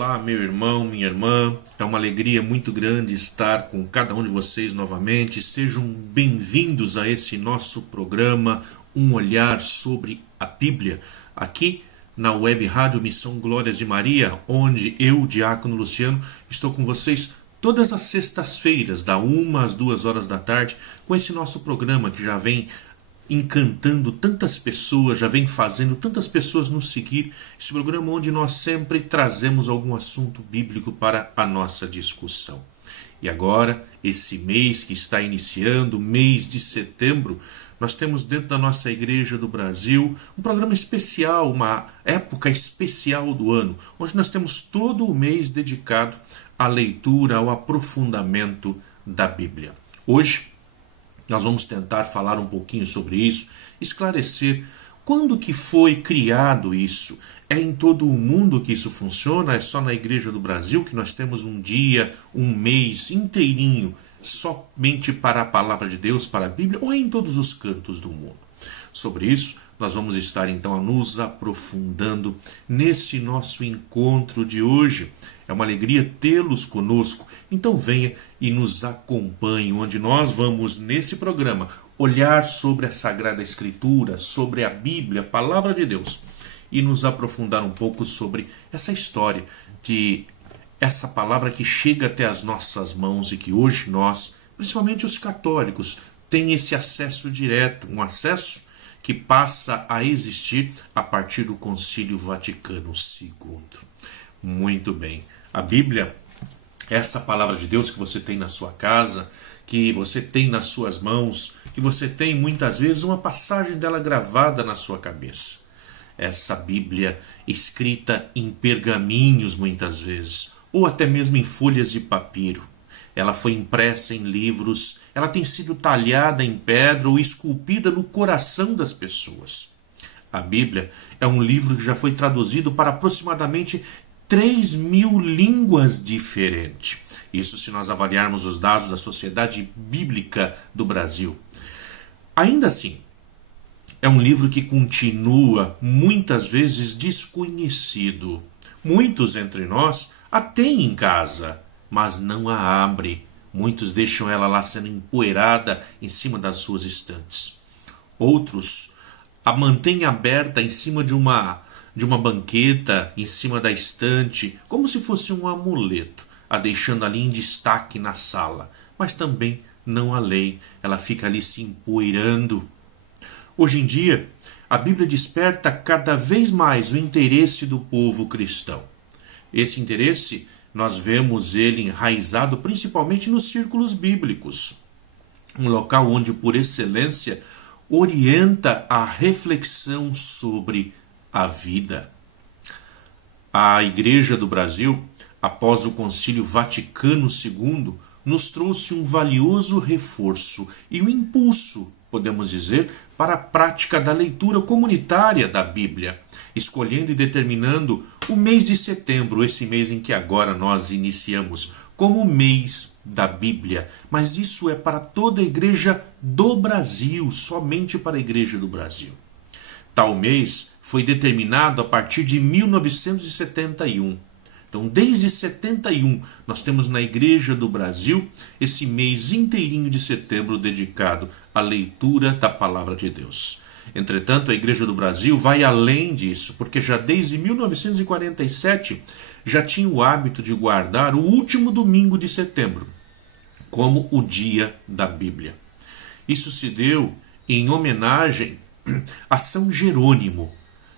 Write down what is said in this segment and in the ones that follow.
Olá, meu irmão, minha irmã. É uma alegria muito grande estar com cada um de vocês novamente. Sejam bem-vindos a esse nosso programa, Um Olhar sobre a Bíblia, aqui na Web Rádio Missão Glórias de Maria, onde eu, Diácono Luciano, estou com vocês todas as sextas-feiras, da 1 às 2 horas da tarde, com esse nosso programa que já vem encantando tantas pessoas, já vem fazendo tantas pessoas nos seguir. Esse programa onde nós sempre trazemos algum assunto bíblico para a nossa discussão. E agora, esse mês que está iniciando, mês de setembro, nós temos dentro da nossa Igreja do Brasil um programa especial, uma época especial do ano, onde nós temos todo o mês dedicado à leitura, ao aprofundamento da Bíblia. Hoje, nós vamos tentar falar um pouquinho sobre isso, esclarecer quando que foi criado isso. É em todo o mundo que isso funciona? É só na Igreja do Brasil que nós temos um dia, um mês inteirinho somente para a Palavra de Deus, para a Bíblia, ou é em todos os cantos do mundo? Sobre isso, nós vamos estar então nos aprofundando nesse nosso encontro de hoje. É uma alegria tê-los conosco. Então venha e nos acompanhe, onde nós vamos, nesse programa, olhar sobre a Sagrada Escritura, sobre a Bíblia, a Palavra de Deus, e nos aprofundar um pouco sobre essa história de essa palavra que chega até as nossas mãos e que hoje nós, principalmente os católicos, tem esse acesso direto, um acesso que passa a existir a partir do Concílio Vaticano II. Muito bem. A Bíblia, essa palavra de Deus que você tem na sua casa, que você tem nas suas mãos, que você tem muitas vezes uma passagem dela gravada na sua cabeça. Essa Bíblia escrita em pergaminhos muitas vezes, ou até mesmo em folhas de papiro. Ela foi impressa em livros, ela tem sido talhada em pedra ou esculpida no coração das pessoas. A Bíblia é um livro que já foi traduzido para aproximadamente 3.000 línguas diferentes. Isso se nós avaliarmos os dados da Sociedade Bíblica do Brasil. Ainda assim, é um livro que continua muitas vezes desconhecido. Muitos entre nós a têm em casa, mas não a abrem. Muitos deixam ela lá sendo empoeirada em cima das suas estantes. Outros a mantêm aberta em cima de uma banqueta, em cima da estante, como se fosse um amuleto, a deixando ali em destaque na sala. Mas também não a leem, ela fica ali se empoeirando. Hoje em dia, a Bíblia desperta cada vez mais o interesse do povo cristão. Esse interesse, nós vemos ele enraizado principalmente nos círculos bíblicos, um local onde, por excelência, orienta a reflexão sobre a vida. A Igreja do Brasil, após o Concílio Vaticano II, nos trouxe um valioso reforço e um impulso, podemos dizer, para a prática da leitura comunitária da Bíblia, escolhendo e determinando o mês de setembro, esse mês em que agora nós iniciamos, como o mês da Bíblia. Mas isso é para toda a Igreja do Brasil, somente para a Igreja do Brasil. Tal mês foi determinado a partir de 1971. Então, desde 71, nós temos na Igreja do Brasil esse mês inteirinho de setembro dedicado à leitura da Palavra de Deus. Entretanto, a Igreja do Brasil vai além disso, porque já desde 1947 já tinha o hábito de guardar o último domingo de setembro como o dia da Bíblia. Isso se deu em homenagem a São Jerônimo,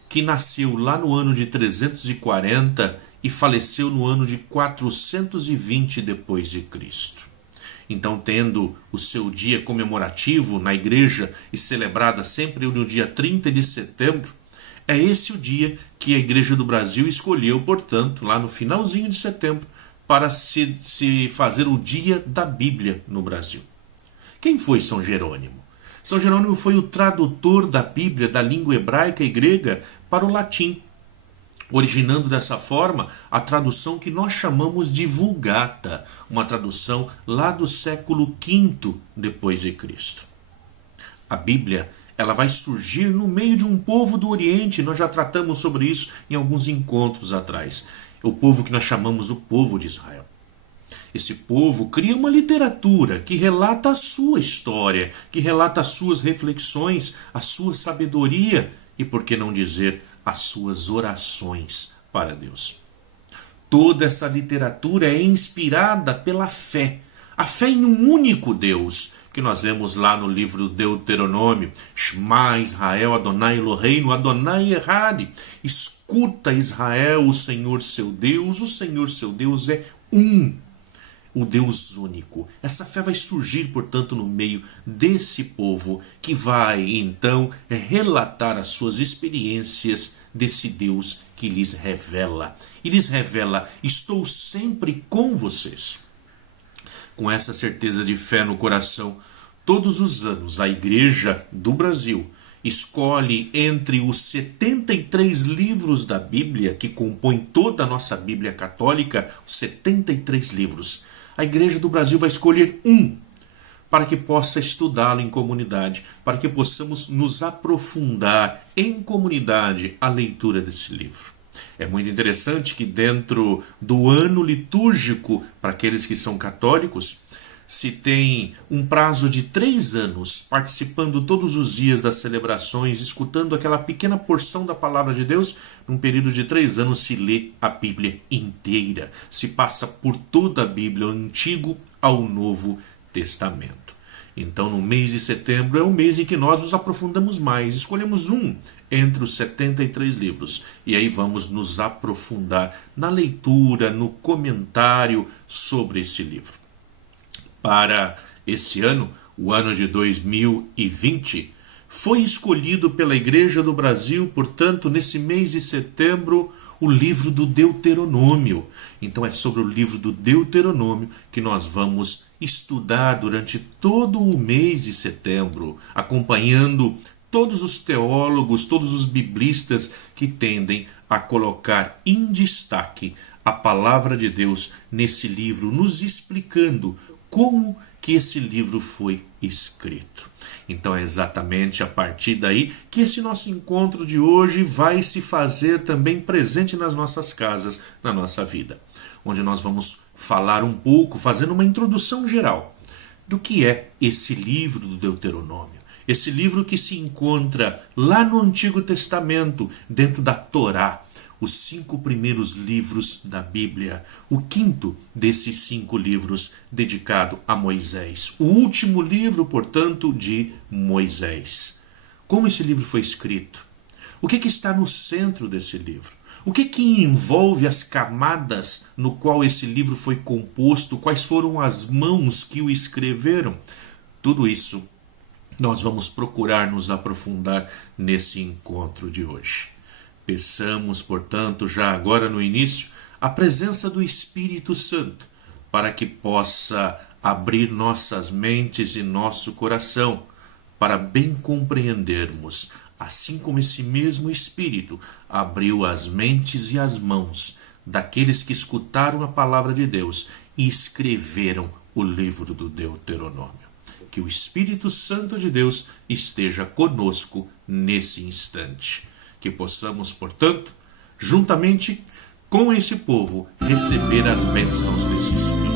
que nasceu lá no ano de 340 e faleceu no ano de 420 depois de Cristo. Então, tendo o seu dia comemorativo na igreja e celebrada sempre no dia 30 de setembro, é esse o dia que a Igreja do Brasil escolheu, portanto, lá no finalzinho de setembro, para se fazer o dia da Bíblia no Brasil. Quem foi São Jerônimo? São Jerônimo foi o tradutor da Bíblia da língua hebraica e grega para o latim, originando dessa forma a tradução que nós chamamos de Vulgata, uma tradução lá do século V depois de Cristo. A Bíblia, ela vai surgir no meio de um povo do Oriente, nós já tratamos sobre isso em alguns encontros atrás. É o povo que nós chamamos o povo de Israel. Esse povo cria uma literatura que relata a sua história, que relata as suas reflexões, a sua sabedoria e, por que não dizer, as suas orações para Deus. Toda essa literatura é inspirada pela fé, a fé em um único Deus, que nós vemos lá no livro Deuteronômio. Shema Israel, Adonai Eloheinu, Adonai Echad. Escuta, Israel, o Senhor seu Deus é um. O Deus único. Essa fé vai surgir, portanto, no meio desse povo que vai, então, relatar as suas experiências desse Deus que lhes revela. E lhes revela: estou sempre com vocês. Com essa certeza de fé no coração, todos os anos a Igreja do Brasil escolhe entre os 73 livros da Bíblia, que compõem toda a nossa Bíblia católica, os 73 livros. A Igreja do Brasil vai escolher um para que possa estudá-lo em comunidade, para que possamos nos aprofundar em comunidade a leitura desse livro. É muito interessante que dentro do ano litúrgico, para aqueles que são católicos, se tem um prazo de 3 anos, participando todos os dias das celebrações, escutando aquela pequena porção da palavra de Deus. Num período de 3 anos se lê a Bíblia inteira, se passa por toda a Bíblia, do Antigo ao Novo Testamento. Então, no mês de setembro é o mês em que nós nos aprofundamos mais, escolhemos um entre os 73 livros, e aí vamos nos aprofundar na leitura, no comentário sobre esse livro. Para esse ano, o ano de 2020, foi escolhido pela Igreja do Brasil, portanto, nesse mês de setembro, o livro do Deuteronômio. Então é sobre o livro do Deuteronômio que nós vamos estudar durante todo o mês de setembro, acompanhando todos os teólogos, todos os biblistas que tendem a colocar em destaque a palavra de Deus nesse livro, nos explicando como que esse livro foi escrito. Então é exatamente a partir daí que esse nosso encontro de hoje vai se fazer também presente nas nossas casas, na nossa vida, onde nós vamos falar um pouco, fazendo uma introdução geral do que é esse livro do Deuteronômio. Esse livro que se encontra lá no Antigo Testamento, dentro da Torá, os 5 primeiros livros da Bíblia, o 5º desses 5 livros dedicado a Moisés, o último livro, portanto, de Moisés. Como esse livro foi escrito? O que está no centro desse livro? O que envolve as camadas no qual esse livro foi composto? Quais foram as mãos que o escreveram? Tudo isso nós vamos procurar nos aprofundar nesse encontro de hoje. Peçamos, portanto, já agora no início, a presença do Espírito Santo, para que possa abrir nossas mentes e nosso coração, para bem compreendermos, assim como esse mesmo Espírito abriu as mentes e as mãos daqueles que escutaram a palavra de Deus e escreveram o livro do Deuteronômio. Que o Espírito Santo de Deus esteja conosco nesse instante. Que possamos, portanto, juntamente com esse povo, receber as bênçãos desse Espírito.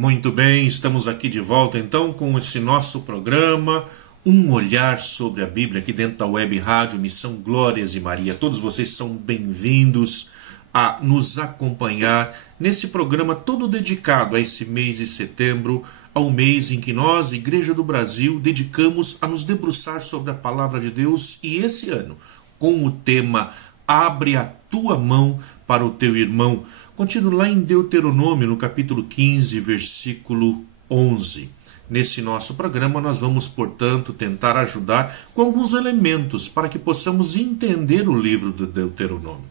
Muito bem, estamos aqui de volta então com esse nosso programa, Um Olhar sobre a Bíblia, aqui dentro da Web Rádio Missão Glórias e Maria. Todos vocês são bem-vindos a nos acompanhar nesse programa todo dedicado a esse mês de setembro, ao mês em que nós, Igreja do Brasil, dedicamos a nos debruçar sobre a Palavra de Deus, e esse ano, com o tema Abre a tua mão para o teu irmão. Continuo lá em Deuteronômio, no capítulo 15, versículo 11. Nesse nosso programa, nós vamos, portanto, tentar ajudar com alguns elementos para que possamos entender o livro do Deuteronômio.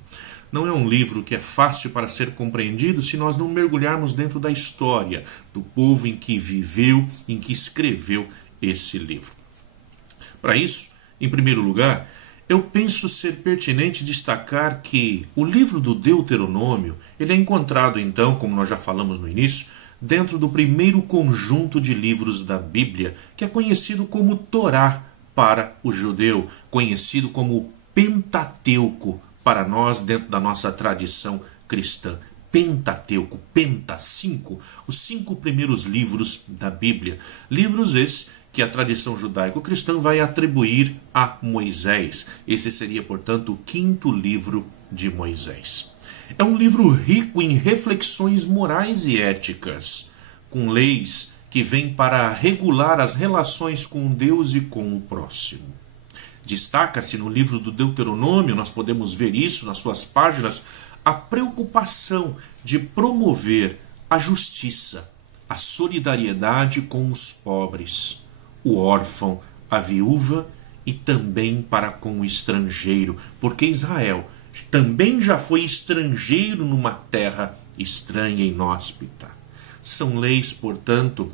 Não é um livro que é fácil para ser compreendido se nós não mergulharmos dentro da história do povo em que viveu, em que escreveu esse livro. Para isso, em primeiro lugar, eu penso ser pertinente destacar que o livro do Deuteronômio, ele é encontrado então, como nós já falamos no início, dentro do primeiro conjunto de livros da Bíblia, que é conhecido como Torá para o judeu, conhecido como Pentateuco para nós dentro da nossa tradição cristã. Pentateuco, Penta, 5, os 5 primeiros livros da Bíblia. Livros esses que a tradição judaico-cristã vai atribuir a Moisés. Esse seria, portanto, o 5º livro de Moisés. É um livro rico em reflexões morais e éticas, com leis que vêm para regular as relações com Deus e com o próximo. Destaca-se no livro do Deuteronômio, nós podemos ver isso nas suas páginas, a preocupação de promover a justiça, a solidariedade com os pobres, o órfão, a viúva e também para com o estrangeiro, porque Israel também já foi estrangeiro numa terra estranha e inóspita. São leis, portanto,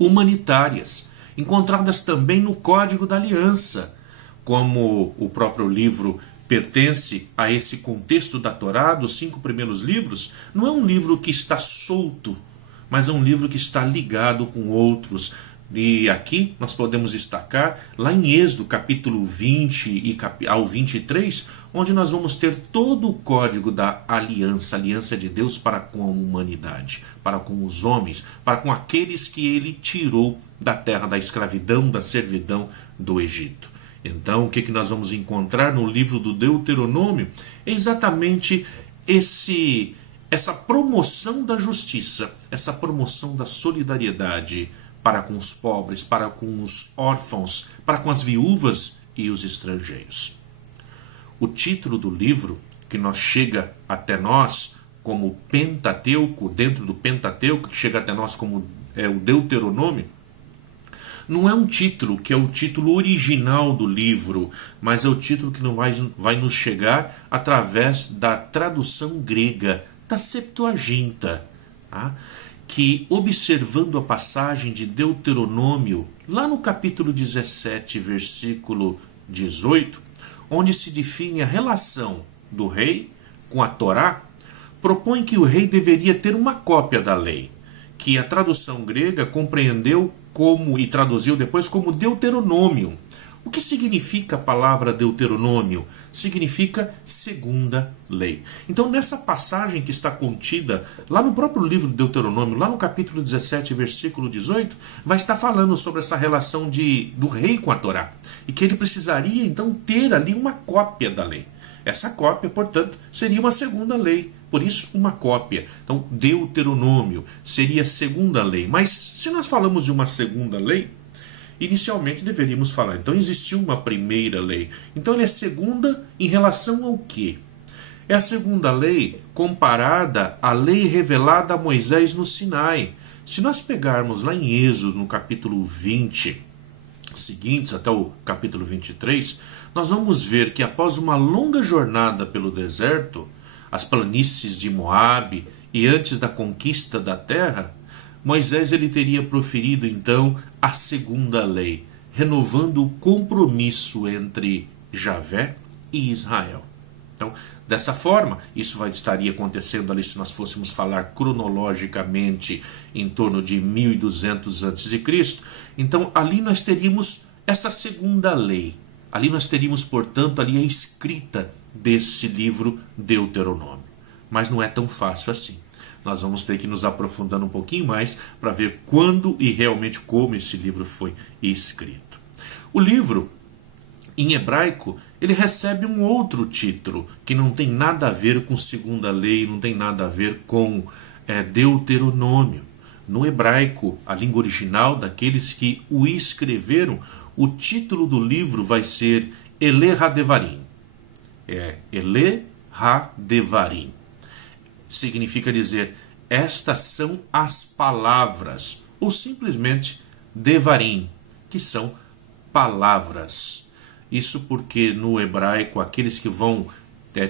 humanitárias, encontradas também no Código da Aliança. Como o próprio livro pertence a esse contexto da Torá, dos 5 primeiros livros, não é um livro que está solto, mas é um livro que está ligado com outros. E aqui nós podemos destacar, lá em Êxodo, capítulo 20 e ao 23, onde nós vamos ter todo o código da aliança, a aliança de Deus para com a humanidade, para com os homens, para com aqueles que ele tirou da terra da escravidão, da servidão do Egito. Então, o que nós vamos encontrar no livro do Deuteronômio é exatamente essa promoção da justiça, essa promoção da solidariedade para com os pobres, para com os órfãos, para com as viúvas e os estrangeiros. O título do livro, que chega até nós como Pentateuco, dentro do Pentateuco, que chega até nós como o Deuteronômio, não é um título que é o título original do livro, mas é o título que vai nos chegar através da tradução grega, da Septuaginta, tá? Que, observando a passagem de Deuteronômio, lá no capítulo 17, versículo 18, onde se define a relação do rei com a Torá, propõe que o rei deveria ter uma cópia da lei, que a tradução grega compreendeu como e traduziu depois como Deuteronômio. O que significa a palavra Deuteronômio? Significa segunda lei. Então, nessa passagem que está contida lá no próprio livro de Deuteronômio, lá no capítulo 17, versículo 18, vai estar falando sobre essa relação do rei com a Torá. E que ele precisaria, então, ter ali uma cópia da lei. Essa cópia, portanto, seria uma segunda lei. Por isso, uma cópia. Então, Deuteronômio seria a segunda lei. Mas, se nós falamos de uma segunda lei, inicialmente deveríamos falar, então existiu uma primeira lei. Então ela é segunda em relação ao quê? É a segunda lei comparada à lei revelada a Moisés no Sinai. Se nós pegarmos lá em Êxodo, no capítulo 20, seguintes, até o capítulo 23, nós vamos ver que após uma longa jornada pelo deserto, as planícies de Moabe e antes da conquista da terra, Moisés ele teria proferido então a segunda lei, renovando o compromisso entre Javé e Israel. Então, dessa forma, isso estaria acontecendo ali, se nós fôssemos falar cronologicamente, em torno de 1200 a.C. Então, ali nós teríamos essa segunda lei. Ali nós teríamos, portanto, ali a escrita desse livro Deuteronômio. Mas não é tão fácil assim. nós vamos ter que nos aprofundando um pouquinho mais para ver quando e realmente como esse livro foi escrito. O livro, em hebraico, ele recebe um outro título, que não tem nada a ver com segunda lei, não tem nada a ver com Deuteronômio. No hebraico, a língua original daqueles que o escreveram, o título do livro vai ser Ele HaDevarim. Ele HaDevarim. Significa dizer, estas são as palavras, ou simplesmente Devarim, que são palavras. Isso porque no hebraico, aqueles que vão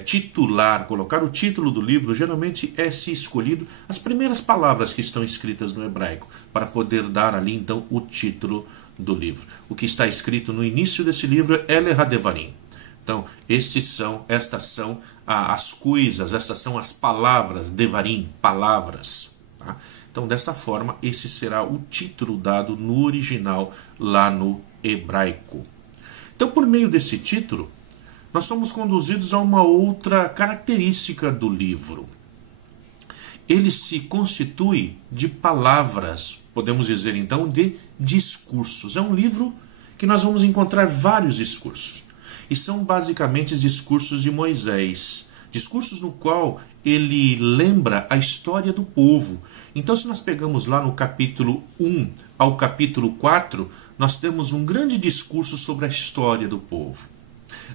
titular, colocar o título do livro, geralmente se escolhido as primeiras palavras que estão escritas no hebraico, para poder dar ali então o título do livro. O que está escrito no início desse livro é Ele HaDevarim. Então, estas são as coisas, estas são as palavras, Devarim, palavras. Tá? Então, dessa forma, esse será o título dado no original, lá no hebraico. Então, por meio desse título, nós somos conduzidos a uma outra característica do livro. Ele se constitui de palavras, podemos dizer então, de discursos. É um livro que nós vamos encontrar vários discursos. E são basicamente os discursos de Moisés. Discursos no qual ele lembra a história do povo. Então, se nós pegamos lá no capítulo 1 ao capítulo 4, nós temos um grande discurso sobre a história do povo.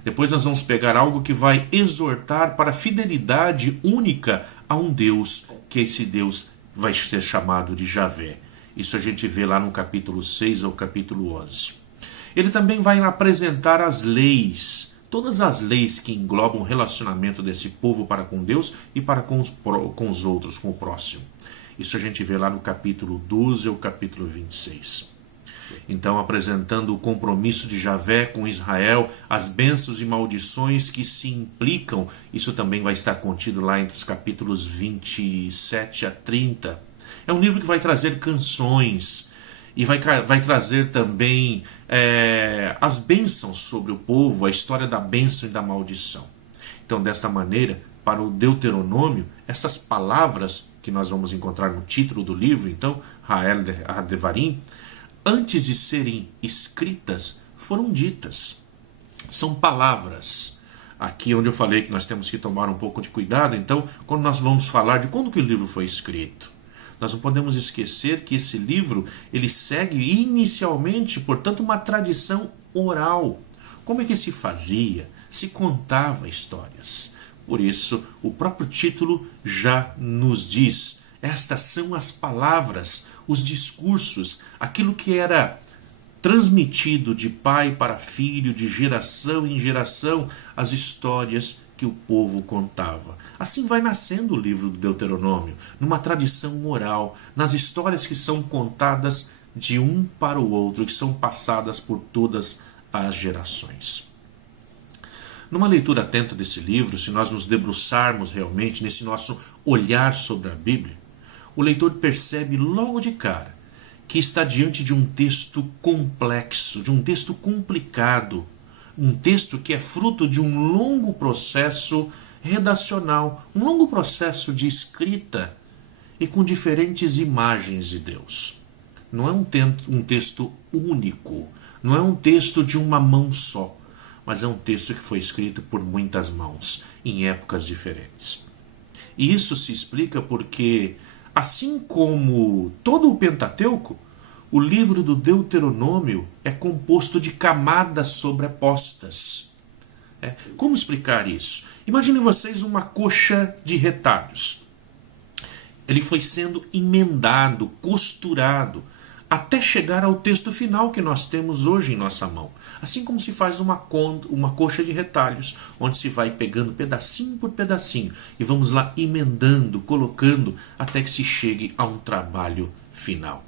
Depois nós vamos pegar algo que vai exortar para a fidelidade única a um Deus, que esse Deus vai ser chamado de Javé. Isso a gente vê lá no capítulo 6 ao capítulo 11. Ele também vai apresentar as leis, todas as leis que englobam o relacionamento desse povo para com Deus e para com os outros, com o próximo. Isso a gente vê lá no capítulo 12 ao capítulo 26. Então, apresentando o compromisso de Javé com Israel, as bênçãos e maldições que se implicam, isso também vai estar contido lá entre os capítulos 27 a 30. É um livro que vai trazer canções e vai trazer também as bênçãos sobre o povo, a história da bênção e da maldição. Então, desta maneira, para o Deuteronômio, essas palavras que nós vamos encontrar no título do livro, então, Ele HaDevarim, antes de serem escritas, foram ditas. São palavras. Aqui onde eu falei que nós temos que tomar um pouco de cuidado, então, quando nós vamos falar de quando que o livro foi escrito, nós não podemos esquecer que esse livro, ele segue inicialmente, portanto, uma tradição oral. Como é que se fazia? Se contava histórias. Por isso, o próprio título já nos diz: estas são as palavras, os discursos, aquilo que era transmitido de pai para filho, de geração em geração, as histórias que o povo contava. Assim vai nascendo o livro do Deuteronômio, numa tradição oral, nas histórias que são contadas de um para o outro, que são passadas por todas as gerações. Numa leitura atenta desse livro, se nós nos debruçarmos realmente nesse nosso olhar sobre a Bíblia, o leitor percebe logo de cara que está diante de um texto complexo, de um texto complicado, um texto que é fruto de um longo processo redacional, um longo processo de escrita e com diferentes imagens de Deus. Não é um texto único, não é um texto de uma mão só, mas é um texto que foi escrito por muitas mãos, em épocas diferentes. E isso se explica porque, assim como todo o Pentateuco, o livro do Deuteronômio é composto de camadas sobrepostas. Como explicar isso? Imaginem vocês uma coxa de retalhos. Ele foi sendo emendado, costurado, até chegar ao texto final que nós temos hoje em nossa mão. Assim como se faz uma coxa de retalhos, onde se vai pegando pedacinho por pedacinho e vamos lá emendando, colocando, até que se chegue a um trabalho final.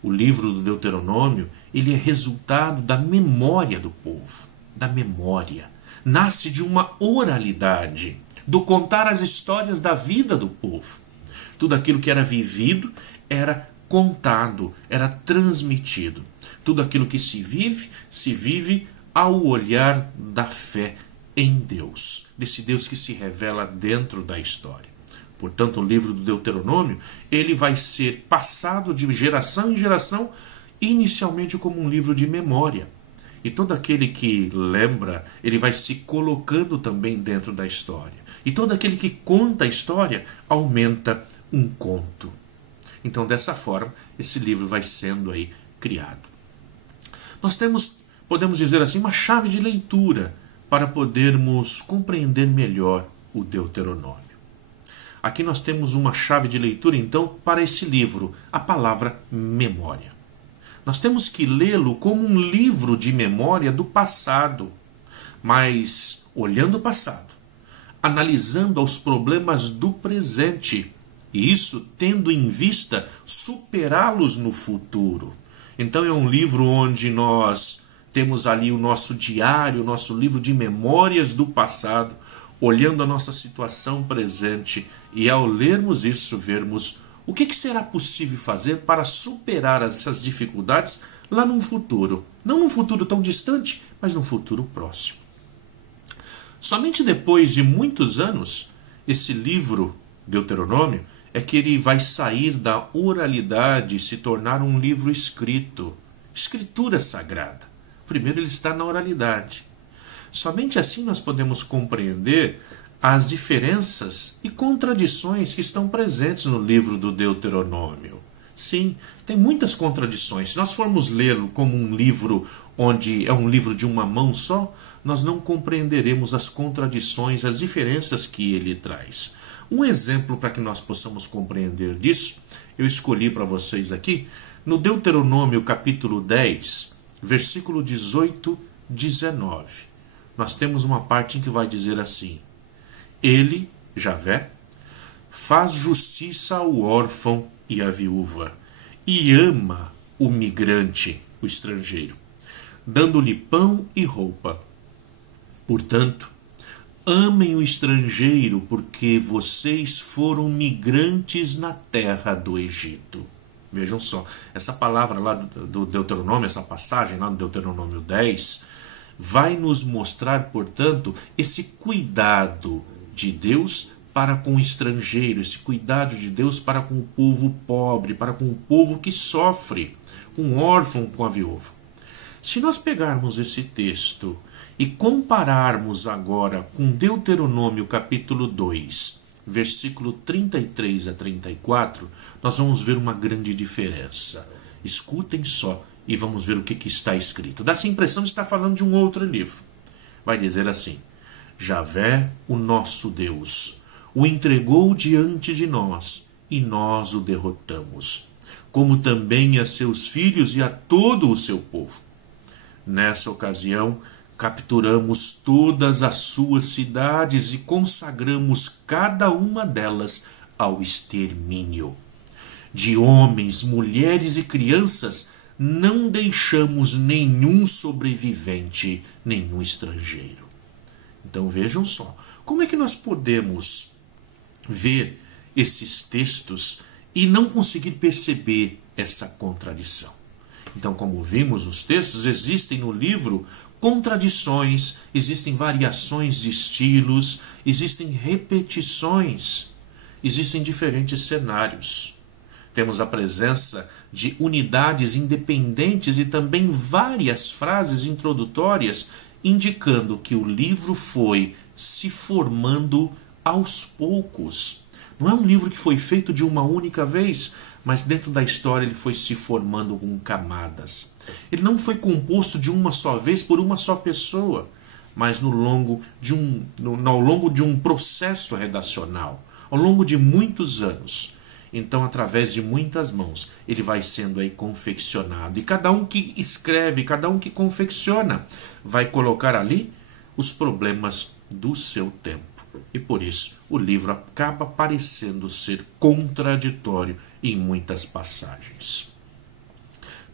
O livro do Deuteronômio, ele é resultado da memória do povo, da memória. Nasce de uma oralidade, do contar as histórias da vida do povo. Tudo aquilo que era vivido era contado, era transmitido. Tudo aquilo que se vive ao olhar da fé em Deus, desse Deus que se revela dentro da história. Portanto, o livro do Deuteronômio, ele vai ser passado de geração em geração, inicialmente como um livro de memória. E todo aquele que lembra, ele vai se colocando também dentro da história. E todo aquele que conta a história, aumenta um conto. Então, dessa forma, esse livro vai sendo aí criado. Nós temos, podemos dizer assim, uma chave de leitura para podermos compreender melhor o Deuteronômio. Aqui nós temos uma chave de leitura, então, para esse livro, a palavra memória. Nós temos que lê-lo como um livro de memória do passado, mas olhando o passado, analisando os problemas do presente, e isso tendo em vista superá-los no futuro. Então é um livro onde nós temos ali o nosso diário, o nosso livro de memórias do passado, olhando a nossa situação presente, e ao lermos isso, vermos o que será possível fazer para superar essas dificuldades lá num futuro. Não num futuro tão distante, mas num futuro próximo. Somente depois de muitos anos, esse livro, Deuteronômio, é que ele vai sair da oralidade e se tornar um livro escrito. Escritura sagrada. Primeiro ele está na oralidade. Somente assim nós podemos compreender as diferenças e contradições que estão presentes no livro do Deuteronômio. Sim, tem muitas contradições. Se nós formos lê-lo como um livro onde é um livro de uma mão só, nós não compreenderemos as contradições, as diferenças que ele traz. Um exemplo para que nós possamos compreender disso, eu escolhi para vocês aqui, no Deuteronômio capítulo 10, versículo 18, 19. Nós temos uma parte em que vai dizer assim: Ele, Javé, faz justiça ao órfão e à viúva, e ama o migrante, o estrangeiro, dando-lhe pão e roupa. Portanto, amem o estrangeiro, porque vocês foram migrantes na terra do Egito. Vejam só, essa palavra lá do Deuteronômio, essa passagem lá no Deuteronômio 10, vai nos mostrar, portanto, esse cuidado de Deus para com o estrangeiro, esse cuidado de Deus para com o povo pobre, para com o povo que sofre, com o órfão, com a viúva. Se nós pegarmos esse texto e compararmos agora com Deuteronômio capítulo 2, versículo 33 a 34, nós vamos ver uma grande diferença. Escutem só e vamos ver o que está escrito. Dá-se a impressão de estar falando de um outro livro. Vai dizer assim: Javé, o nosso Deus, o entregou diante de nós, e nós o derrotamos, como também a seus filhos e a todo o seu povo. Nessa ocasião, capturamos todas as suas cidades e consagramos cada uma delas ao extermínio. De homens, mulheres e crianças, não deixamos nenhum sobrevivente, nenhum estrangeiro. Então vejam só, como é que nós podemos ver esses textos e não conseguir perceber essa contradição? Então, como vimos nos textos, existem no livro contradições, existem variações de estilos, existem repetições, existem diferentes cenários. Temos a presença de unidades independentes e também várias frases introdutórias indicando que o livro foi se formando aos poucos. Não é um livro que foi feito de uma única vez, mas dentro da história ele foi se formando com camadas. Ele não foi composto de uma só vez por uma só pessoa, mas ao longo de um processo redacional, ao longo de muitos anos. Então, através de muitas mãos, ele vai sendo aí confeccionado. E cada um que escreve, cada um que confecciona, vai colocar ali os problemas do seu tempo. E por isso, o livro acaba parecendo ser contraditório em muitas passagens.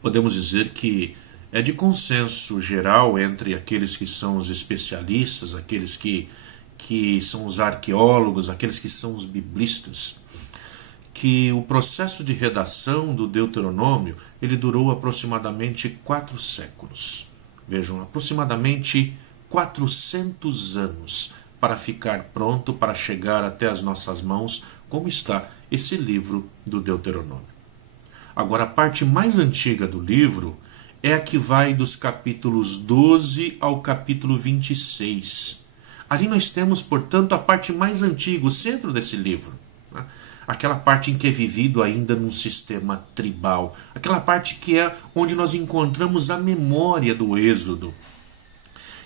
Podemos dizer que é de consenso geral entre aqueles que são os especialistas, aqueles que são os arqueólogos, aqueles que são os biblistas, que o processo de redação do Deuteronômio ele durou aproximadamente 4 séculos. Vejam, aproximadamente 400 anos para ficar pronto, para chegar até as nossas mãos como está esse livro do Deuteronômio. Agora, a parte mais antiga do livro é a que vai dos capítulos 12 ao capítulo 26. Ali nós temos, portanto, a parte mais antiga, o centro desse livro, né? Aquela parte em que é vivido ainda num sistema tribal, aquela parte que é onde nós encontramos a memória do Êxodo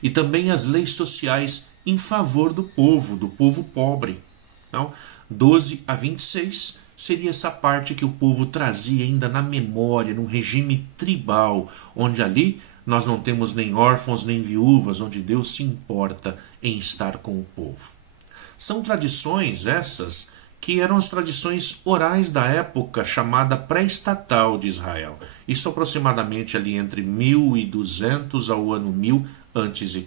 e também as leis sociais em favor do povo pobre. Então, 12 a 26 seria essa parte que o povo trazia ainda na memória, num regime tribal, onde ali nós não temos nem órfãos nem viúvas, onde Deus se importa em estar com o povo. São tradições essas que eram as tradições orais da época chamada pré-estatal de Israel. Isso aproximadamente ali entre 1200 ao ano 1000 a.C.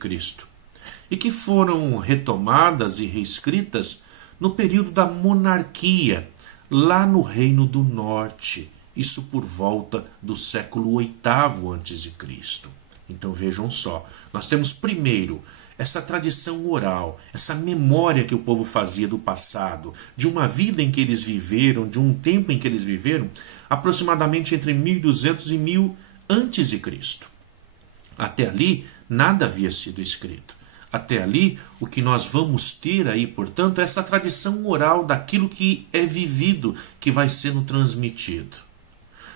E que foram retomadas e reescritas no período da monarquia, lá no Reino do Norte, isso por volta do século VIII a.C. Então vejam só, nós temos primeiro essa tradição oral, essa memória que o povo fazia do passado, de uma vida em que eles viveram, de um tempo em que eles viveram, aproximadamente entre 1200 e 1000 a.C. Até ali, nada havia sido escrito. Até ali, o que nós vamos ter aí, portanto, é essa tradição oral daquilo que é vivido, que vai sendo transmitido.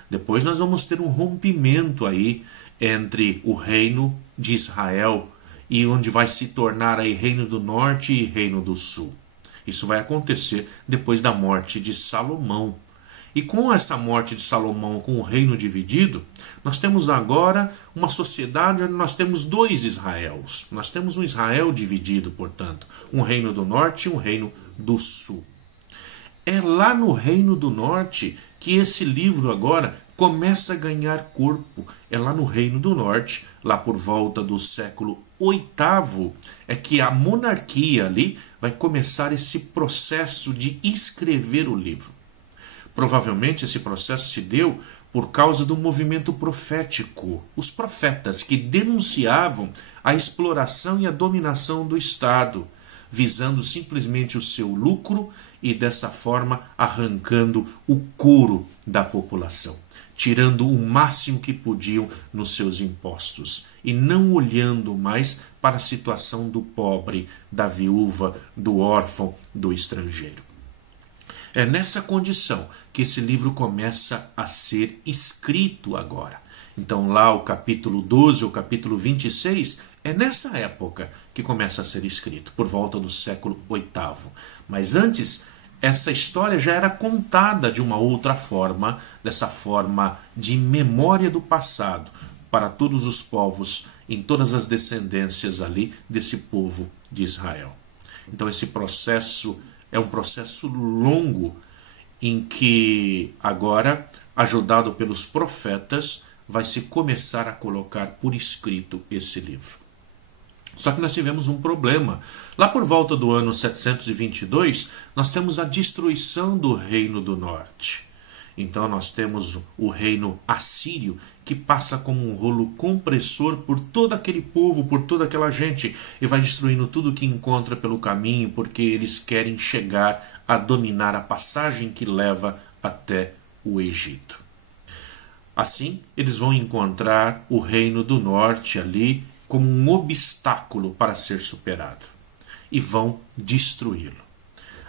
Depois nós vamos ter um rompimento aí entre o reino de Israel e onde vai se tornar aí Reino do Norte e Reino do Sul. Isso vai acontecer depois da morte de Salomão. E com essa morte de Salomão, com o reino dividido, nós temos agora uma sociedade onde nós temos dois Israéls. Nós temos um Israel dividido, portanto, um reino do norte e um reino do sul. É lá no Reino do Norte que esse livro agora começa a ganhar corpo. É lá no Reino do Norte, lá por volta do século VIII, é que a monarquia ali vai começar esse processo de escrever o livro. Provavelmente esse processo se deu por causa do movimento profético. Os profetas que denunciavam a exploração e a dominação do Estado, visando simplesmente o seu lucro e dessa forma arrancando o couro da população, tirando o máximo que podiam nos seus impostos e não olhando mais para a situação do pobre, da viúva, do órfão, do estrangeiro. É nessa condição que esse livro começa a ser escrito agora. Então lá o capítulo 12, o capítulo 26, é nessa época que começa a ser escrito, por volta do século VIII. Mas antes, essa história já era contada de uma outra forma, dessa forma de memória do passado, para todos os povos, em todas as descendências ali desse povo de Israel. Então esse processo é um processo longo em que agora, ajudado pelos profetas, vai se começar a colocar por escrito esse livro. Só que nós tivemos um problema. Lá por volta do ano 722, nós temos a destruição do Reino do Norte. Então nós temos o reino assírio, que passa como um rolo compressor por todo aquele povo, por toda aquela gente, e vai destruindo tudo que encontra pelo caminho, porque eles querem chegar a dominar a passagem que leva até o Egito. Assim, eles vão encontrar o Reino do Norte ali como um obstáculo para ser superado, e vão destruí-lo.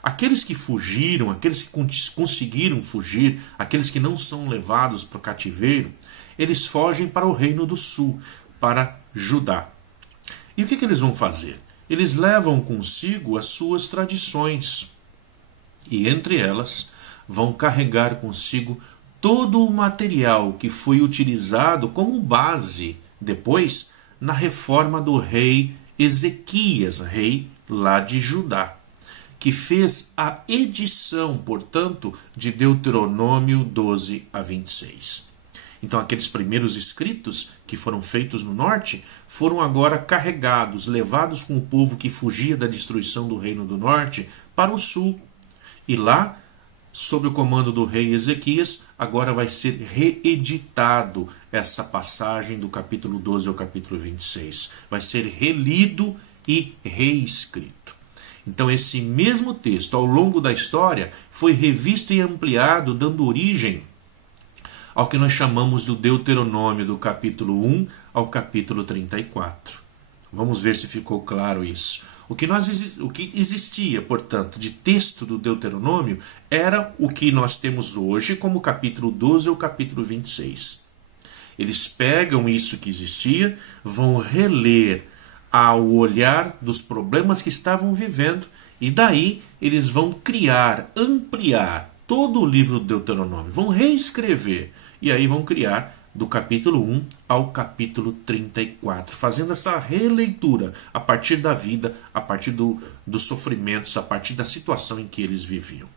Aqueles que fugiram, aqueles que conseguiram fugir, aqueles que não são levados para o cativeiro, eles fogem para o Reino do Sul, para Judá. E o que eles vão fazer? Eles levam consigo as suas tradições, e entre elas vão carregar consigo todo o material que foi utilizado como base depois na reforma do rei Ezequias, rei lá de Judá, que fez a edição, portanto, de Deuteronômio 12 a 26. Então aqueles primeiros escritos que foram feitos no norte foram agora carregados, levados com o povo que fugia da destruição do reino do norte para o sul. E lá, sob o comando do rei Ezequias, agora vai ser reeditado essa passagem do capítulo 12 ao capítulo 26. Vai ser relido e reescrito. Então esse mesmo texto, ao longo da história, foi revisto e ampliado, dando origem ao que nós chamamos do Deuteronômio, do capítulo 1 ao capítulo 34. Vamos ver se ficou claro isso. O que existia, portanto, de texto do Deuteronômio era o que nós temos hoje como capítulo 12 ou capítulo 26. Eles pegam isso que existia, vão reler ao olhar dos problemas que estavam vivendo, e daí eles vão criar, ampliar todo o livro do Deuteronômio, vão reescrever, e aí vão criar do capítulo 1 ao capítulo 34, fazendo essa releitura a partir da vida, a partir dos sofrimentos, a partir da situação em que eles viviam.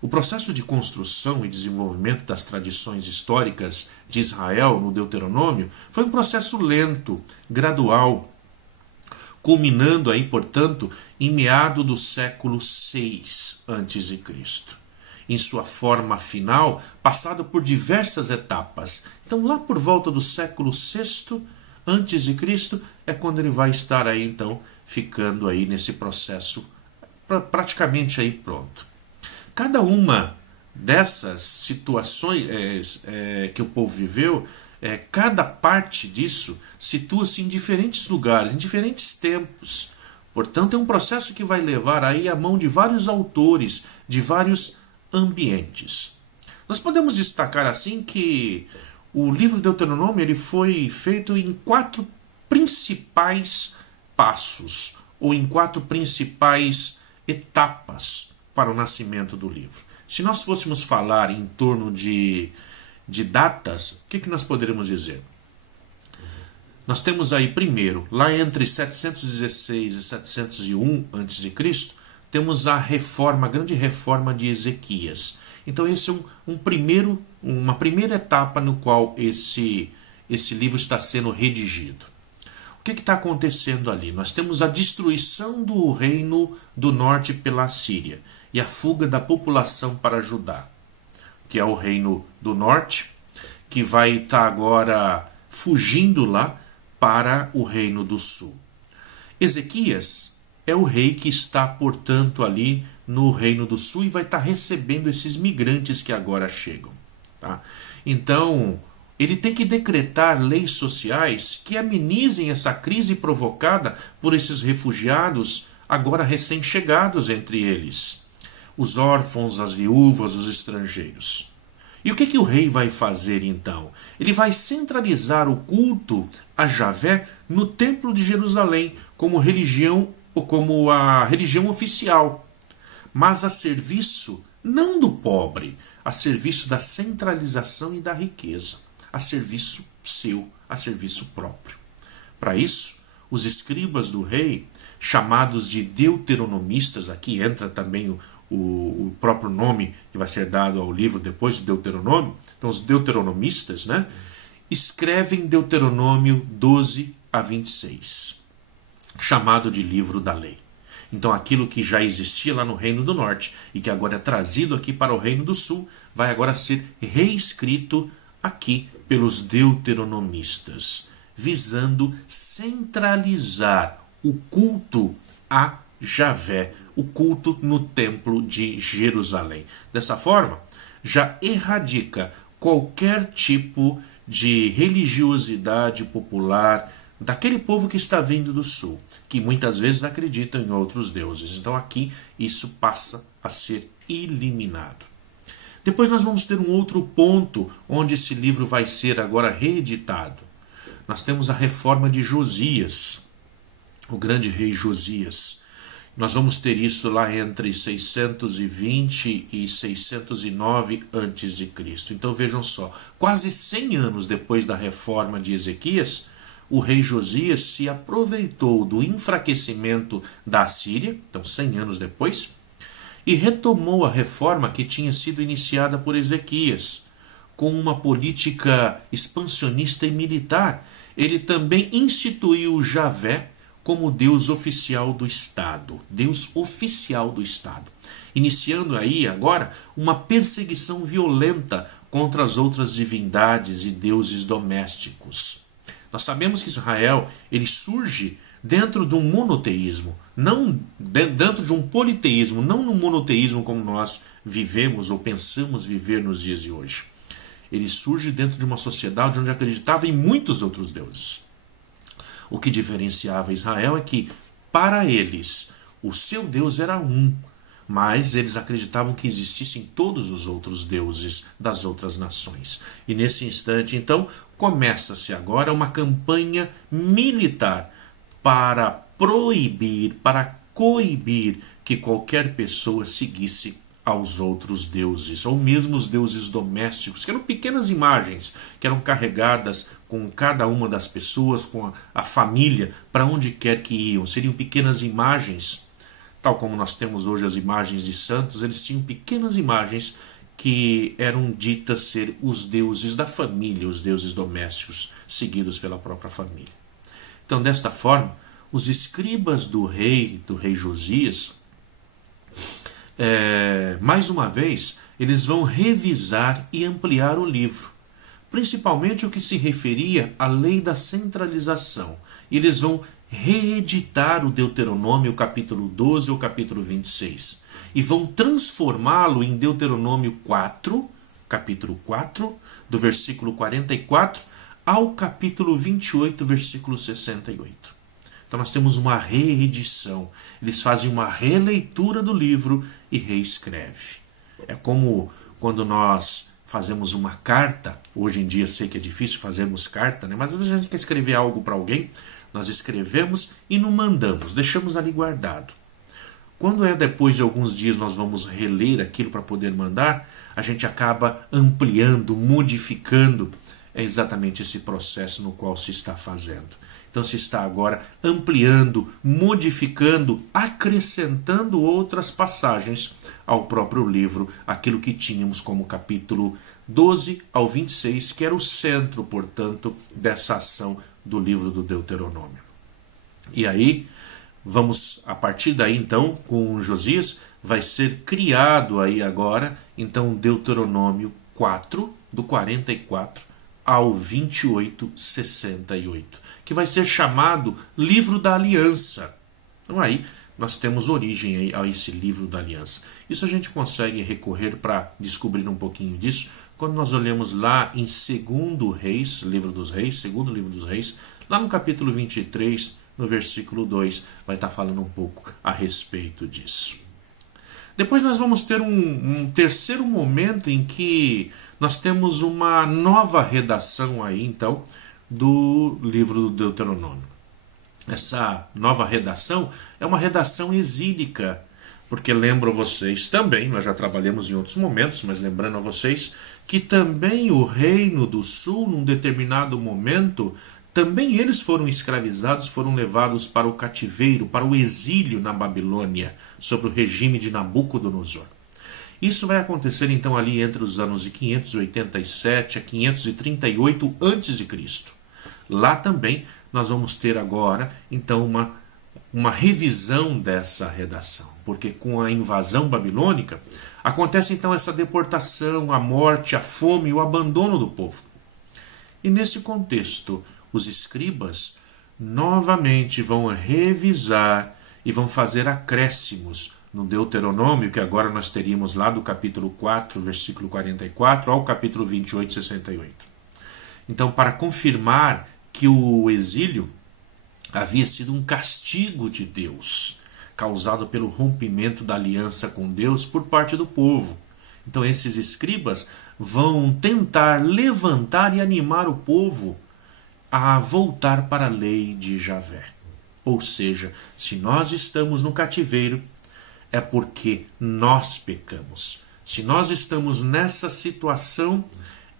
O processo de construção e desenvolvimento das tradições históricas de Israel no Deuteronômio foi um processo lento, gradual, culminando aí, portanto, em meado do século 6 a.C., em sua forma final, passado por diversas etapas. Então, lá por volta do século VI a.C., é quando ele vai estar aí, então, ficando aí nesse processo praticamente aí pronto. Cada uma dessas situações que o povo viveu, cada parte disso situa-se em diferentes lugares, em diferentes tempos. Portanto, é um processo que vai levar aí a mão de vários autores, de vários ambientes. Nós podemos destacar assim que o livro de Deuteronômio ele foi feito em 4 principais passos, ou em 4 principais etapas para o nascimento do livro. Se nós fôssemos falar em torno de datas, o que nós poderíamos dizer? Nós temos aí primeiro, lá entre 716 e 701 a.C., temos a grande reforma de Ezequias. Então esse é uma primeira etapa no qual esse livro está sendo redigido. O que está acontecendo ali? Nós temos a destruição do reino do norte pela Síria e a fuga da população para Judá, que é o reino do norte, que vai estar agora fugindo lá para o reino do sul. Ezequias é o rei que está, portanto, ali no reino do sul e vai estar recebendo esses migrantes que agora chegam. Tá? Então, ele tem que decretar leis sociais que amenizem essa crise provocada por esses refugiados agora recém-chegados entre eles. Os órfãos, as viúvas, os estrangeiros. E o que o rei vai fazer então? Ele vai centralizar o culto a Javé no Templo de Jerusalém como religião ou como a religião oficial, mas a serviço não do pobre, a serviço da centralização e da riqueza, a serviço seu, a serviço próprio. Para isso, os escribas do rei, chamados de deuteronomistas, aqui entra também o próprio nome que vai ser dado ao livro depois de Deuteronômio, então os deuteronomistas, escrevem Deuteronômio 12 a 26, chamado de livro da lei. Então aquilo que já existia lá no reino do norte e que agora é trazido aqui para o reino do sul, vai agora ser reescrito aqui pelos deuteronomistas, visando centralizar o culto a Javé, o culto no templo de Jerusalém. Dessa forma, já erradica qualquer tipo de religiosidade popular daquele povo que está vindo do sul, que muitas vezes acreditam em outros deuses. Então aqui isso passa a ser eliminado. Depois nós vamos ter um outro ponto onde esse livro vai ser agora reeditado. Nós temos a reforma de Josias, o grande rei Josias. Nós vamos ter isso lá entre 620 e 609 a.C. Então vejam só, quase 100 anos depois da reforma de Ezequias, o rei Josias se aproveitou do enfraquecimento da Assíria, então 100 anos depois, e retomou a reforma que tinha sido iniciada por Ezequias, com uma política expansionista e militar. Ele também instituiu Javé como Deus oficial do Estado, Deus oficial do Estado, iniciando aí agora uma perseguição violenta contra as outras divindades e deuses domésticos. Nós sabemos que Israel ele surge dentro de um monoteísmo, não dentro de um politeísmo, não no monoteísmo como nós vivemos ou pensamos viver nos dias de hoje. Ele surge dentro de uma sociedade onde acreditava em muitos outros deuses. O que diferenciava Israel é que, para eles, o seu Deus era um, mas eles acreditavam que existissem todos os outros deuses das outras nações. E nesse instante, então, começa-se agora uma campanha militar para proibir, para coibir que qualquer pessoa seguisse aos outros deuses, ou mesmo os deuses domésticos, que eram pequenas imagens que eram carregadas com cada uma das pessoas, com a família, para onde quer que iam. Seriam pequenas imagens, tal como nós temos hoje as imagens de santos. Eles tinham pequenas imagens que eram ditas ser os deuses da família, os deuses domésticos, seguidos pela própria família. Então, desta forma, os escribas do rei Josias, mais uma vez, eles vão revisar e ampliar o livro, principalmente o que se referia à lei da centralização. Eles vão reeditar o Deuteronômio, capítulo 12 ou capítulo 26, e vão transformá-lo em Deuteronômio 4, capítulo 4, do versículo 44 ao capítulo 28, versículo 68. Então nós temos uma reedição. Eles fazem uma releitura do livro e reescreve. É como quando nós fazemos uma carta. Hoje em dia eu sei que é difícil fazermos carta, né? Mas às vezes a gente quer escrever algo para alguém, nós escrevemos e não mandamos, deixamos ali guardado. Quando depois de alguns dias nós vamos reler aquilo para poder mandar, a gente acaba ampliando, modificando. É exatamente esse processo no qual se está fazendo. Então se está agora ampliando, modificando, acrescentando outras passagens ao próprio livro, aquilo que tínhamos como capítulo 12 ao 26, que era o centro, portanto, dessa ação do livro do Deuteronômio. E aí, vamos, a partir daí então, com Josias, vai ser criado aí agora, então, Deuteronômio 4, do 44 ao 28, 68, que vai ser chamado Livro da Aliança. Então aí nós temos origem a esse Livro da Aliança. Isso a gente consegue recorrer para descobrir um pouquinho disso quando nós olhamos lá em 2 Reis, Livro dos Reis, segundo Livro dos Reis, lá no capítulo 23, no versículo 2, vai estar falando um pouco a respeito disso. Depois nós vamos ter um terceiro momento em que nós temos uma nova redação aí, então, do livro do Deuteronômio. Essa nova redação é uma redação exílica, porque lembro vocês também, nós já trabalhamos em outros momentos, mas lembrando a vocês que também o reino do sul, num determinado momento, também eles foram escravizados, foram levados para o cativeiro, para o exílio na Babilônia, sob o regime de Nabucodonosor. Isso vai acontecer então ali entre os anos de 587 a 538 a.C. Lá também nós vamos ter agora então uma revisão dessa redação, porque com a invasão babilônica acontece então essa deportação, a morte, a fome e o abandono do povo. E nesse contexto, os escribas novamente vão revisar e vão fazer acréscimos no Deuteronômio, que agora nós teríamos lá do capítulo 4, versículo 44, ao capítulo 28, 68. Então, para confirmar que o exílio havia sido um castigo de Deus, causado pelo rompimento da aliança com Deus por parte do povo. Então, esses escribas vão tentar levantar e animar o povo a voltar para a lei de Javé. Ou seja, se nós estamos no cativeiro, é porque nós pecamos. Se nós estamos nessa situação,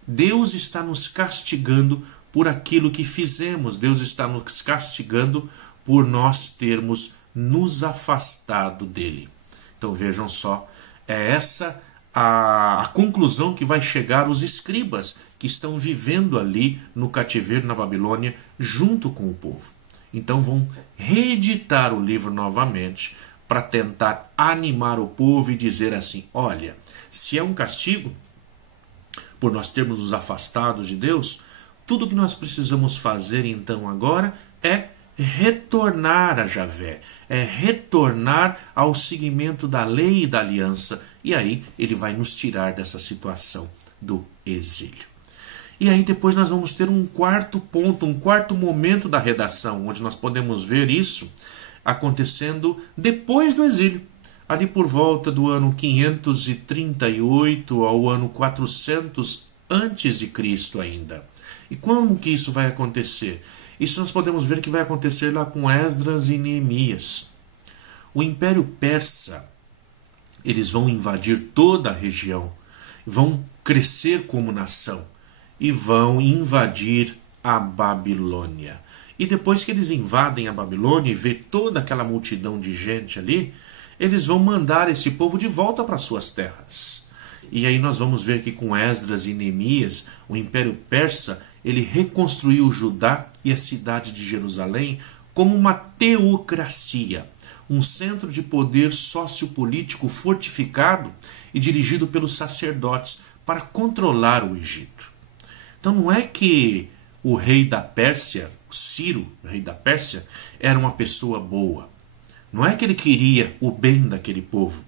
Deus está nos castigando por aquilo que fizemos. Deus está nos castigando por nós termos nos afastado dele. Então vejam só, é essa a conclusão que vai chegar os escribas que estão vivendo ali no cativeiro na Babilônia junto com o povo. Então vão reeditar o livro novamente para tentar animar o povo e dizer assim: olha, se é um castigo por nós termos nos afastado de Deus, tudo que nós precisamos fazer então agora é retornar a Javé, é retornar ao seguimento da lei e da aliança, e aí ele vai nos tirar dessa situação do exílio. E aí depois nós vamos ter um quarto ponto, um quarto momento da redação, onde nós podemos ver isso acontecendo depois do exílio, ali por volta do ano 538 ao ano 400 antes de Cristo ainda. E como que isso vai acontecer? Isso nós podemos ver que vai acontecer lá com Esdras e Neemias. O Império Persa, eles vão invadir toda a região, vão crescer como nação e vão invadir a Babilônia. E depois que eles invadem a Babilônia e vê toda aquela multidão de gente ali, eles vão mandar esse povo de volta para suas terras. E aí nós vamos ver que com Esdras e Neemias, o Império Persa, ele reconstruiu Judá e a cidade de Jerusalém como uma teocracia, um centro de poder sociopolítico fortificado e dirigido pelos sacerdotes para controlar o Egito. Então não é que o rei da Pérsia, Ciro, o rei da Pérsia, era uma pessoa boa. Não é que ele queria o bem daquele povo,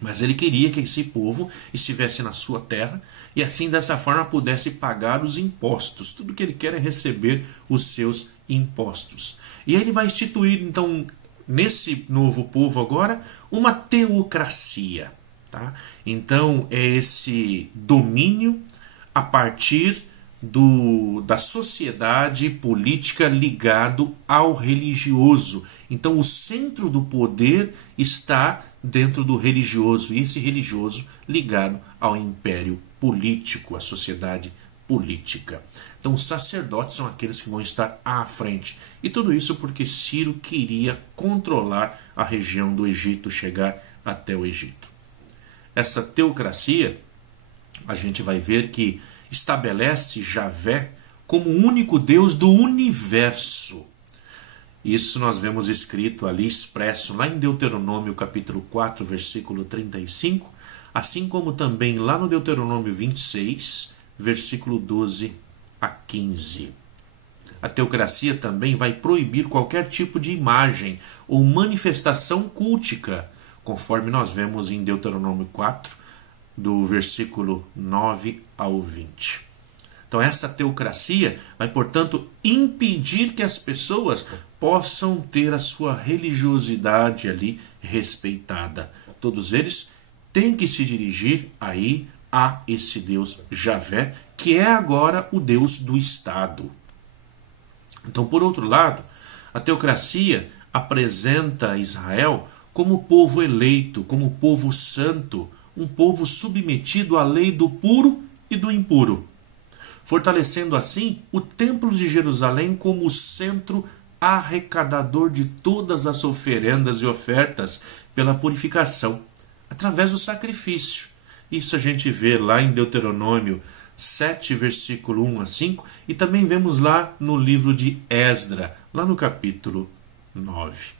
mas ele queria que esse povo estivesse na sua terra e assim dessa forma pudesse pagar os impostos. Tudo que ele quer é receber os seus impostos. E aí ele vai instituir então nesse novo povo agora uma teocracia. Tá? Então é esse domínio a partir da sociedade política ligado ao religioso. Então o centro do poder está dentro do religioso, e esse religioso ligado ao império político, à sociedade política. Então os sacerdotes são aqueles que vão estar à frente. E tudo isso porque Ciro queria controlar a região do Egito, chegar até o Egito. Essa teocracia, a gente vai ver que estabelece Javé como o único Deus do universo. Isso nós vemos escrito ali, expresso lá em Deuteronômio capítulo 4, versículo 35, assim como também lá no Deuteronômio 26, versículo 12 a 15. A teocracia também vai proibir qualquer tipo de imagem ou manifestação cultica, conforme nós vemos em Deuteronômio 4, do versículo 9 ao 20. Então essa teocracia vai, portanto, impedir que as pessoas possam ter a sua religiosidade ali respeitada. Todos eles têm que se dirigir aí a esse Deus Javé, que é agora o Deus do Estado. Então, por outro lado, a teocracia apresenta Israel como povo eleito, como povo santo, um povo submetido à lei do puro e do impuro, fortalecendo assim o Templo de Jerusalém como o centro arrecadador de todas as oferendas e ofertas pela purificação, através do sacrifício. Isso a gente vê lá em Deuteronômio 7, versículo 1 a 5, e também vemos lá no livro de Esdra, lá no capítulo 9.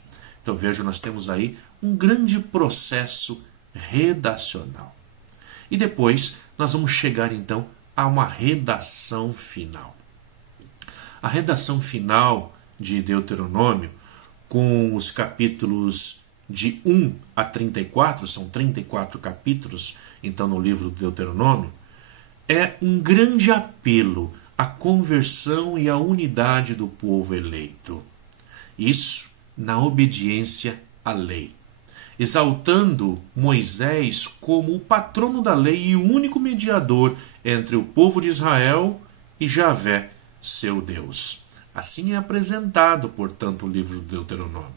Então veja, nós temos aí um grande processo redacional. E depois nós vamos chegar então a uma redação final. A redação final de Deuteronômio, com os capítulos de 1 a 34, são 34 capítulos, então no livro do Deuteronômio, é um grande apelo à conversão e à unidade do povo eleito. Isso na obediência à lei, exaltando Moisés como o patrono da lei e o único mediador entre o povo de Israel e Javé, seu Deus. Assim é apresentado, portanto, o livro do Deuteronômio.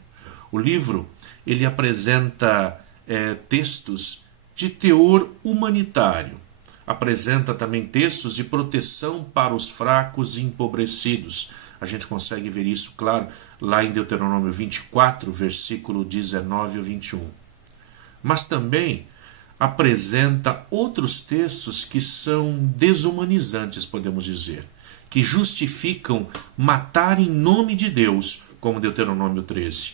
O livro ele apresenta textos de teor humanitário, apresenta também textos de proteção para os fracos e empobrecidos. A gente consegue ver isso, claro, lá em Deuteronômio 24, versículo 19 ao 21. Mas também apresenta outros textos que são desumanizantes, podemos dizer, que justificam matar em nome de Deus, como Deuteronômio 13.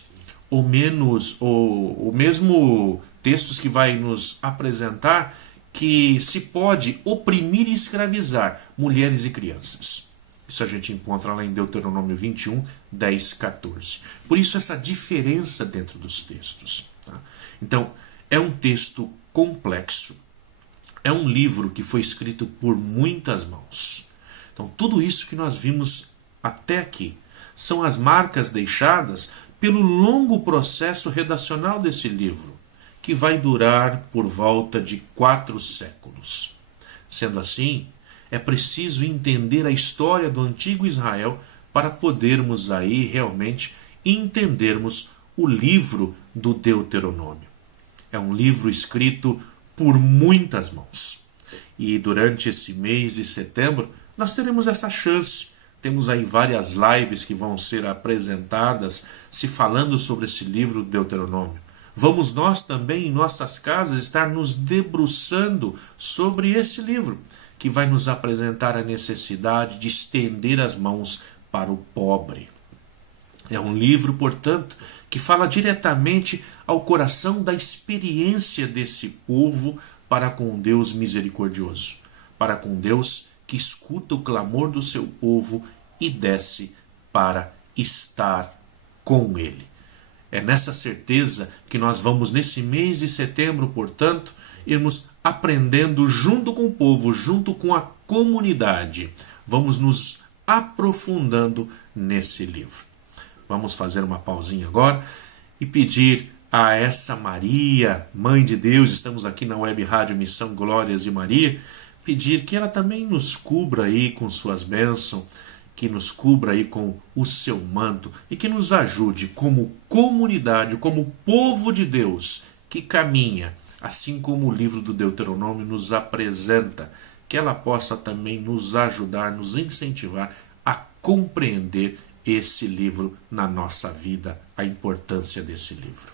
Ou mesmo textos que vai nos apresentar que se pode oprimir e escravizar mulheres e crianças. Isso a gente encontra lá em Deuteronômio 21, 10, 14. Por isso essa diferença dentro dos textos. Tá? Então, é um texto complexo. É um livro que foi escrito por muitas mãos. Então, tudo isso que nós vimos até aqui são as marcas deixadas pelo longo processo redacional desse livro, que vai durar por volta de 4 séculos. Sendo assim, é preciso entender a história do antigo Israel para podermos aí realmente entendermos o livro do Deuteronômio. É um livro escrito por muitas mãos. E durante esse mês de setembro, nós teremos essa chance. Temos aí várias lives que vão ser apresentadas se falando sobre esse livro do Deuteronômio. Vamos nós também, em nossas casas, estar nos debruçando sobre esse livro, que vai nos apresentar a necessidade de estender as mãos para o pobre. É um livro, portanto, que fala diretamente ao coração da experiência desse povo para com Deus misericordioso, para com Deus que escuta o clamor do seu povo e desce para estar com ele. É nessa certeza que nós vamos, nesse mês de setembro, portanto, irmos aprendendo junto com o povo, junto com a comunidade. Vamos nos aprofundando nesse livro. Vamos fazer uma pausinha agora e pedir a essa Maria, Mãe de Deus, estamos aqui na Web Rádio Missão Glórias de Maria, pedir que ela também nos cubra aí com suas bênçãos, que nos cubra aí com o seu manto e que nos ajude como comunidade, como povo de Deus que caminha, assim como o livro do Deuteronômio nos apresenta, que ela possa também nos ajudar, nos incentivar a compreender esse livro na nossa vida, a importância desse livro.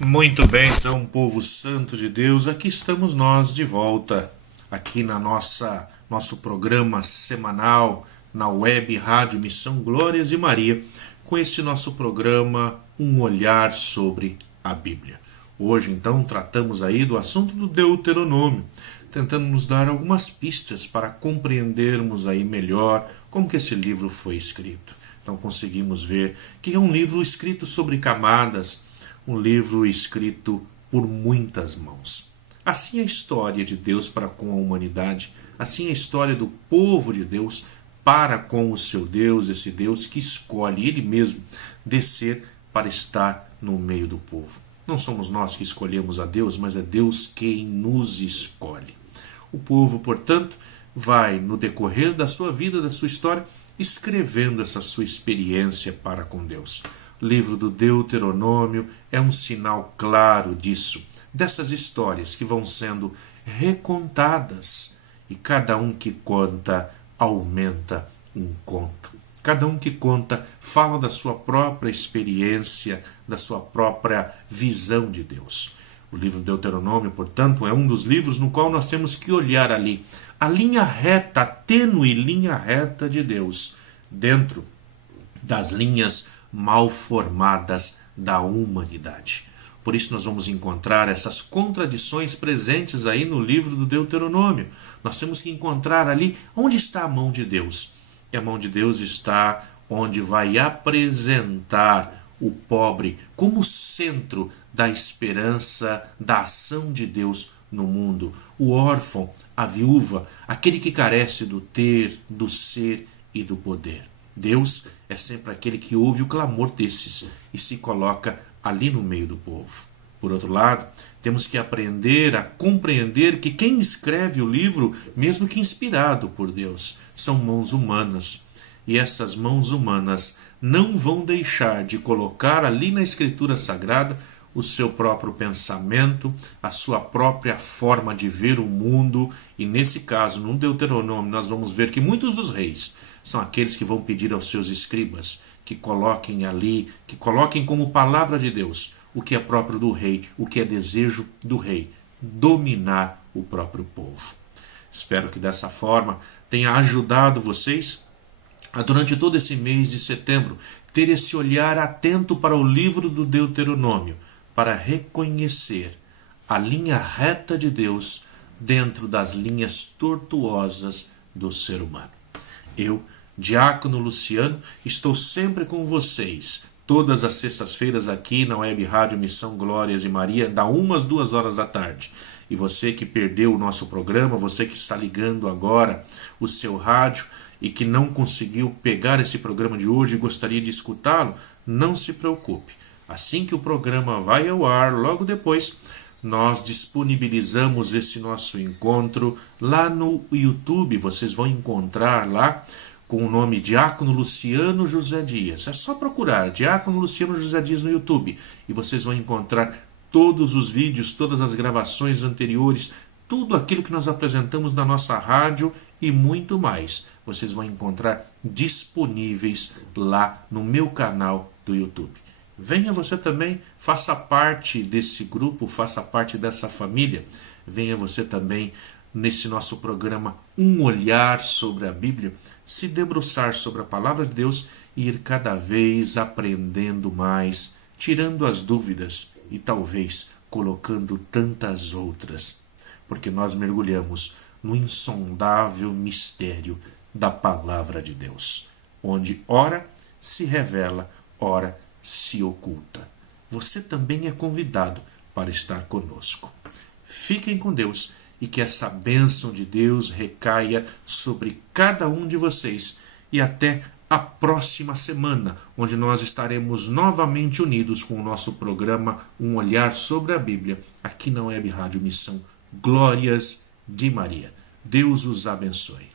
Muito bem, então, povo santo de Deus, aqui estamos nós de volta, aqui na nosso programa semanal, na web Rádio Missão Glórias e Maria, com esse nosso programa Um Olhar sobre a Bíblia. Hoje, então, tratamos aí do assunto do Deuteronômio, tentando nos dar algumas pistas para compreendermos aí melhor como que esse livro foi escrito. Então, conseguimos ver que é um livro escrito sobre camadas, um livro escrito por muitas mãos. Assim é a história de Deus para com a humanidade, assim é a história do povo de Deus para com o seu Deus, esse Deus que escolhe Ele mesmo descer para estar no meio do povo. Não somos nós que escolhemos a Deus, mas é Deus quem nos escolhe. O povo, portanto, vai, no decorrer da sua vida, da sua história, escrevendo essa sua experiência para com Deus. O livro do Deuteronômio é um sinal claro disso, dessas histórias que vão sendo recontadas, e cada um que conta aumenta um conto. Cada um que conta fala da sua própria experiência, da sua própria visão de Deus. O livro do Deuteronômio, portanto, é um dos livros no qual nós temos que olhar ali a linha reta, a tênue linha reta de Deus, dentro das linhas mal formadas da humanidade. Por isso nós vamos encontrar essas contradições presentes aí no livro do Deuteronômio. Nós temos que encontrar ali onde está a mão de Deus. E a mão de Deus está onde vai apresentar o pobre como centro da esperança, da ação de Deus no mundo. O órfão, a viúva, aquele que carece do ter, do ser e do poder. Deus é sempre aquele que ouve o clamor desses e se coloca ali no meio do povo. Por outro lado, temos que aprender a compreender que quem escreve o livro, mesmo que inspirado por Deus, são mãos humanas. E essas mãos humanas não vão deixar de colocar ali na Escritura Sagrada o seu próprio pensamento, a sua própria forma de ver o mundo. E nesse caso, no Deuteronômio, nós vamos ver que muitos dos reis são aqueles que vão pedir aos seus escribas que coloquem ali, que coloquem como palavra de Deus o que é próprio do rei, o que é desejo do rei, dominar o próprio povo. Espero que dessa forma tenha ajudado vocês a, durante todo esse mês de setembro, ter esse olhar atento para o livro do Deuteronômio, para reconhecer a linha reta de Deus dentro das linhas tortuosas do ser humano. Eu, Diácono Luciano, estou sempre com vocês, todas as sextas-feiras aqui na Web Rádio Missão Glórias e Maria, da 1 às 2 horas da tarde. E você que perdeu o nosso programa, você que está ligando agora o seu rádio e que não conseguiu pegar esse programa de hoje e gostaria de escutá-lo, não se preocupe. Assim que o programa vai ao ar, logo depois, nós disponibilizamos esse nosso encontro lá no YouTube. Vocês vão encontrar lá com o nome Diácono Luciano José Dias. É só procurar Diácono Luciano José Dias no YouTube e vocês vão encontrar todos os vídeos, todas as gravações anteriores, tudo aquilo que nós apresentamos na nossa rádio e muito mais. Vocês vão encontrar disponíveis lá no meu canal do YouTube. Venha você também, faça parte desse grupo, faça parte dessa família. Venha você também nesse nosso programa Um Olhar sobre a Bíblia, se debruçar sobre a Palavra de Deus e ir cada vez aprendendo mais, tirando as dúvidas e talvez colocando tantas outras, porque nós mergulhamos no insondável mistério da Palavra de Deus, onde ora se revela, ora se oculta. Você também é convidado para estar conosco. Fiquem com Deus e que essa bênção de Deus recaia sobre cada um de vocês e até a próxima semana, onde nós estaremos novamente unidos com o nosso programa Um Olhar sobre a Bíblia, aqui na Web Rádio Missão Glórias de Maria. Deus os abençoe.